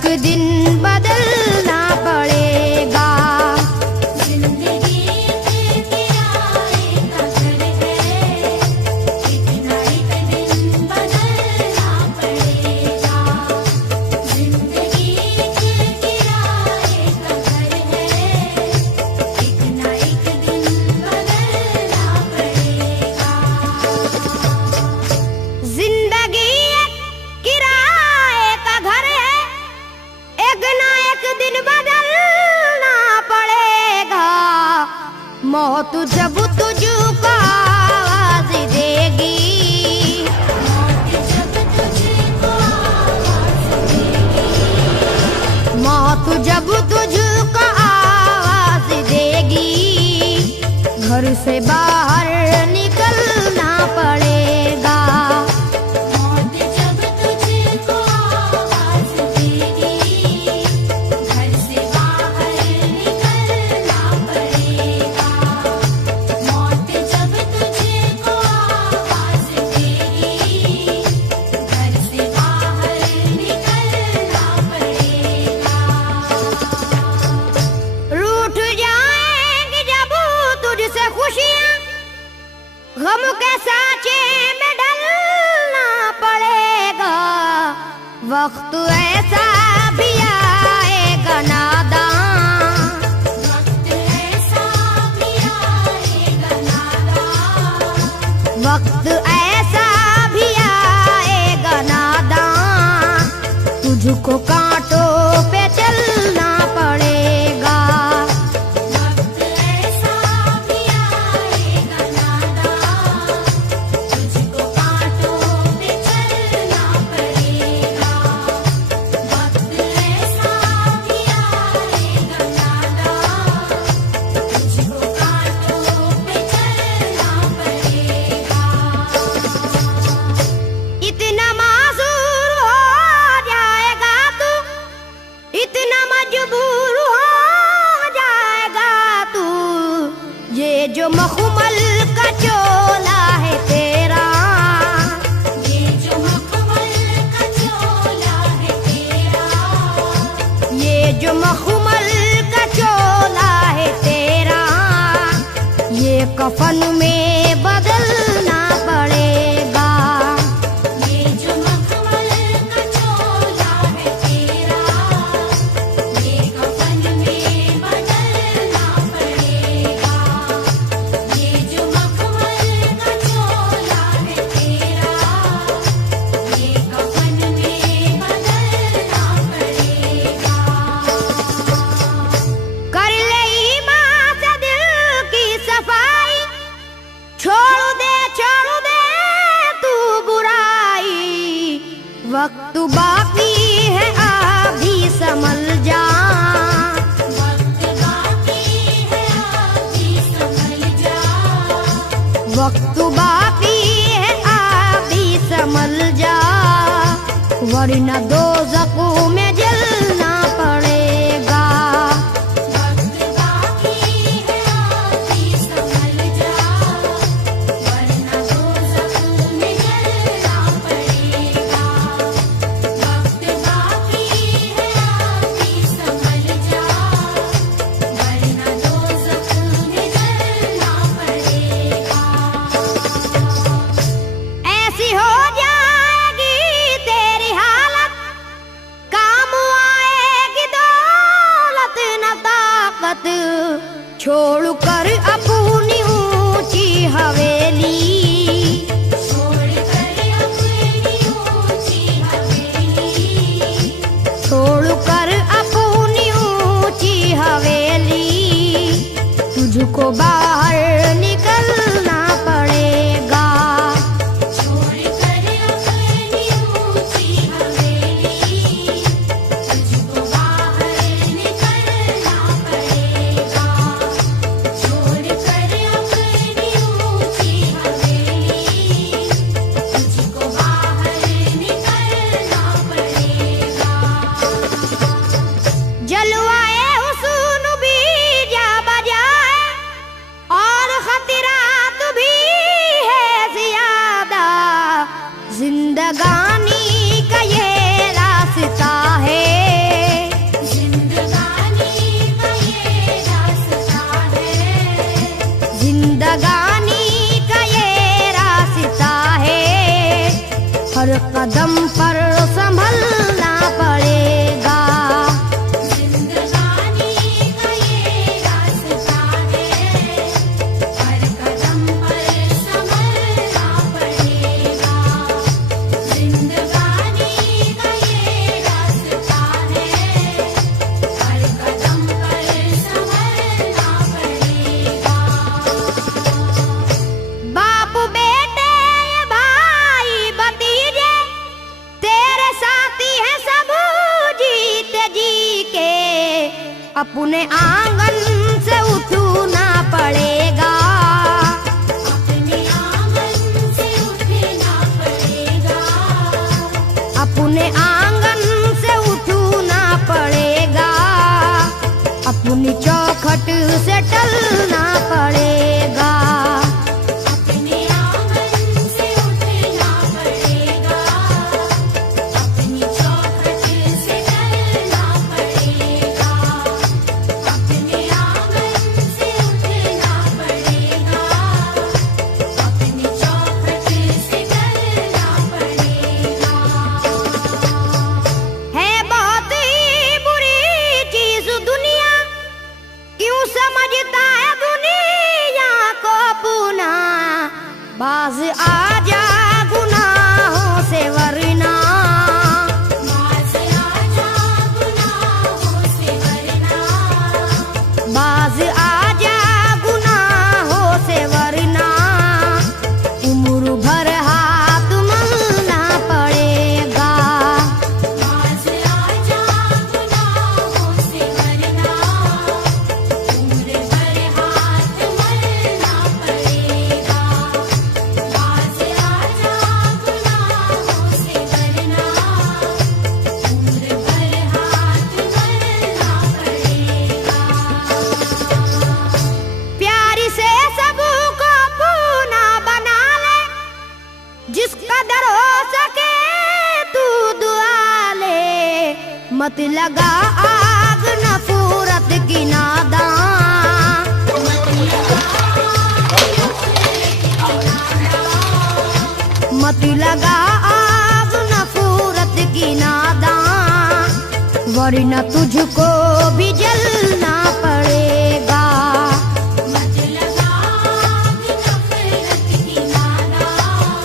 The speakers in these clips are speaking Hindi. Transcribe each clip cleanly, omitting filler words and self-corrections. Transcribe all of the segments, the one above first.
एक दिन बदलना पड़ेगा। जिंदगी एक किराए का घर है, इतना एक दिन बदलना पड़ेगा। जिंदगी एक किराए का घर है, इतना एक दिन बदलना पड़ेगा। जिंदगी एक किराए का घर है, एक ना एक दिन बदलना पड़ेगा। मौत जब तुझको आवाज देगी, जब तुझको आवाज देगी, मौत जब तुझको आवाज देगी, घर से बाहर निकलना पड़ेगा। मौत जब तुझको आवाज देगी, घर से बाहर निकलना पड़ेगा। मौत जब तुझको आवाज देगी, घर से बाहर निकलना पड़ेगा। रूठ जाएंगी जब तुझसे खुशियां, गम के साँचे में ढलना पड़ेगा। वक्त ऐसा भी आएगा नादान, वक्त ऐसा भी आएगा नादान, वक्त ऐसा भी आएगा नादान, तुझको कांटों पे चलना पड़ेगा। वक्त ऐसा भी आएगा नादान, तुझको कांटों पे चलना पड़ेगा। वक्त ऐसा भी आएगा नादान, तुझको कांटों पे चलना पड़ेगा। इतना मासूर हो जाएगा तू, इतना मजबूर हो जाएगा तू, ये जो मखमल का चोला है तेरा, ये जो मखमल का चोला है तेरा, ये जो मखमल का चोला है तेरा, ये कफन में बदलना पड़ेगा। ये जो मखमल का चोला है तेरा, ये कफन में बदलना पड़ेगा। ये जो मखमल का चोला है तेरा, ये कफन में बदलना पड़ेगा। कर ले ईमान से दिल की सफाई, छोड़ दे तू बुराई। वक्त बाकी है अभी संभल जा, वक्त बाकी है अभी संभल जा, वक्त बाकी है अभी संभल जा, वरना दोज़ख में जलना पड़ेगा। वक्त बाकी है अभी संभल जा, वरना दोज़ख में जलना पड़ेगा। वक्त बाकी है अभी संभल जा, वरना दोज़ख में जलना पड़ेगा। ऐसी हो जाएगी तेरी हालत, काम जिंदगानी का ये रास्ता है, हर कदम पर संभलना पड़ेगा। जिंदगानी का ये रास्ता है, हर कदम पर संभलना पड़ेगा। जिंदगानी का ये रास्ता है, हर कदम पर संभलना पड़ेगा। बाप बेटे भाई भतीजे तेरे साथी हैं सब जीते जी के, अपने आंगन से उठना पड़ेगा। अपने आंगन से उठना पड़ेगा। अपने आंगन से उठना पड़ेगा, अपनी चौखट से टलना पड़ेगा। अपने आंगन से उठना पड़ेगा, अपनी चौखट से टलना पड़ेगा। अपने आंगन से उठना पड़ेगा, अपनी चौखट से टलना पड़ेगा। है बहुत ही बुरी चीज दुनिया, क्यों समझता है दुनिया को पुना। बाज आजा गुनाहों से वरना, बाज आजा गुनाहों से वरना। बाज आजा गुनाहों से वरना, उम्र भर हाथ मलना पड़ेगा। बाज आजा गुनाहों से वरना, उम्र भर हाथ मलना पड़ेगा। बाज आजा गुनाहों से वरना, उम्र भर हाथ मलना पड़ेगा। प्यारी से सबको पूना बना ले, जिस कदर हो सके तू दुआ ले। मत लगा आग नफरत की नादान, मत लगा आग नफरत की नादान, वरना तुझको भी जलना पड़ेगा। मत लगा आग नफरत की नादान,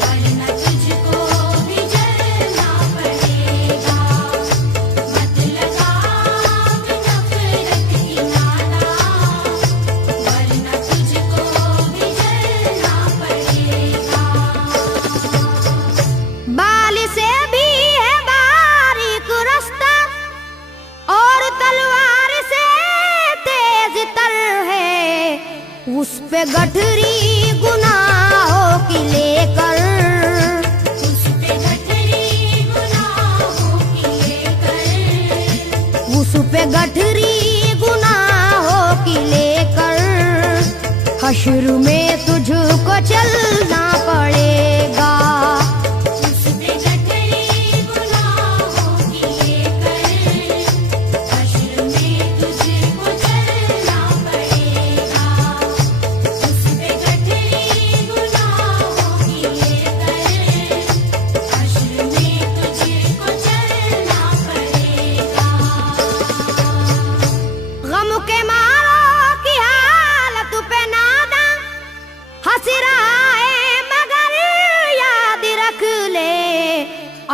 वरना तुझको भी जलना पड़ेगा। मत लगा आग नफरत की नादान, वरना तुझको भी जलना पड़ेगा। बाल से भी है बारीक रास्ता, और तलवार से तेज तर है। उस पे गठरी गुनाहों की लेकर, उस पे गठरी गुनाहों की लेकर, उस पे गठरी गुनाहों की लेकर, हश्र में तुझको चलना पड़ेगा। उस पे गठरी गुनाहों की लेकर, हश्र में तुझको चलना पड़ेगा। उस पे गठरी गुनाहों की लेकर, हश्र में तुझको चलना पड़ेगा। गम के मारों की हालत पे नादा हंस रहा है, मगर याद रख ले,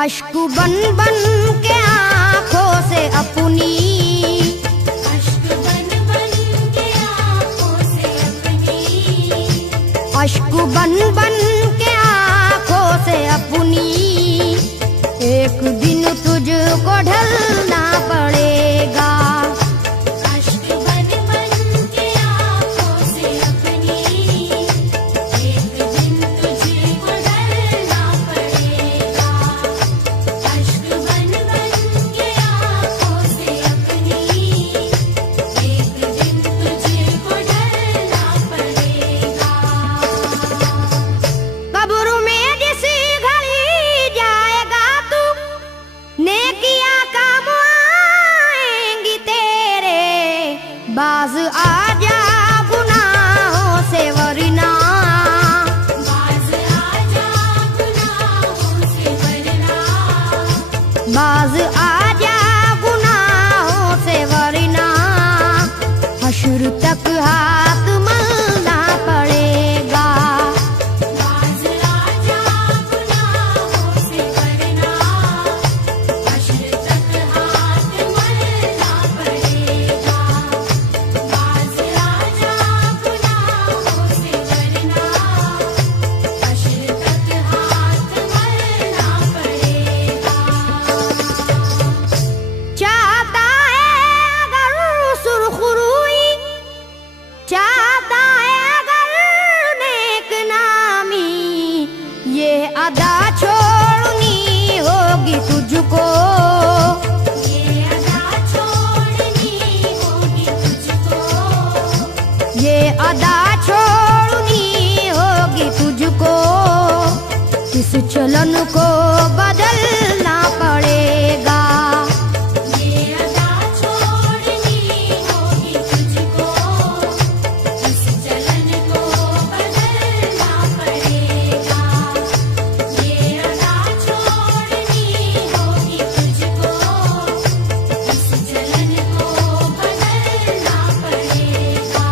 अश्क बन बन के आंखों से अपनी, अश्क बन बन के आँखों से अपनी, अश्क बन बन के आंखों से अपनी, एक दिन तुझको ढलना पड़ेगा। अश्क बन बन के आँखों से अपनी, एक दिन तुझको डरना पड़ेगा। अश्क बन बन के आँखों से अपनी, एक दिन तुझको डरना पड़ेगा। कब्र में जिस घड़ी जाएगा तू, नेकियां का चलन को बदलना पड़ेगा। ये अदा छोड़नी होगी तुझको, इस चलन को बदलना पड़ेगा। ये अदा छोड़नी होगी तुझको, इस चलन को बदलना पड़ेगा।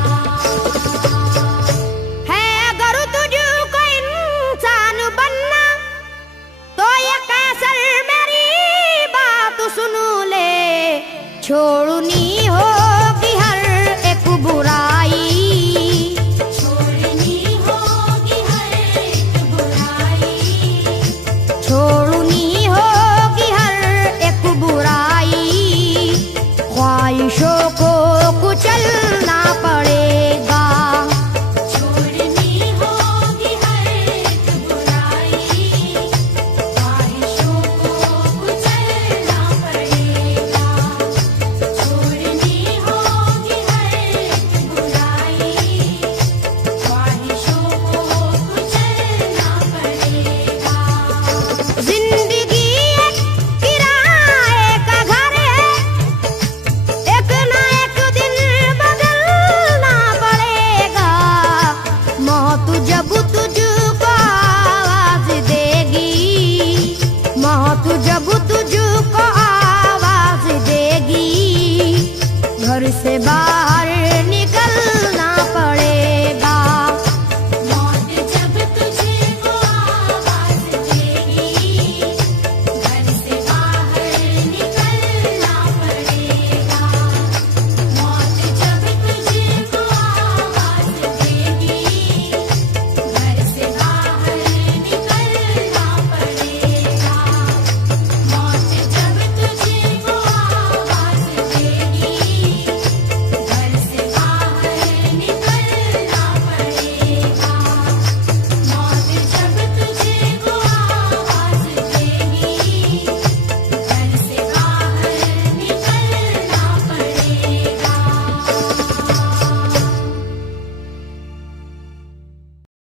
है अगर तुझको इंसान बनना तो ये कैसर मेरी बात सुन ले। छोड़नी होगी हर एक बुराई, छोड़नी होगी हर एक बुराई, छोड़नी होगी हर एक बुराई। ख्वाहिशों को कुचलना पड़ेगा। छोड़नी होगी हर एक बुराई, ख्वाहिशों को कुचलना पड़ेगा। छोड़नी होगी हर एक बुराई, ख्वाहिशों को कुचलना पड़ेगा। जिंदगी एक किराए का घर है, एक ना एक दिन बदलना पड़ेगा। मौत जब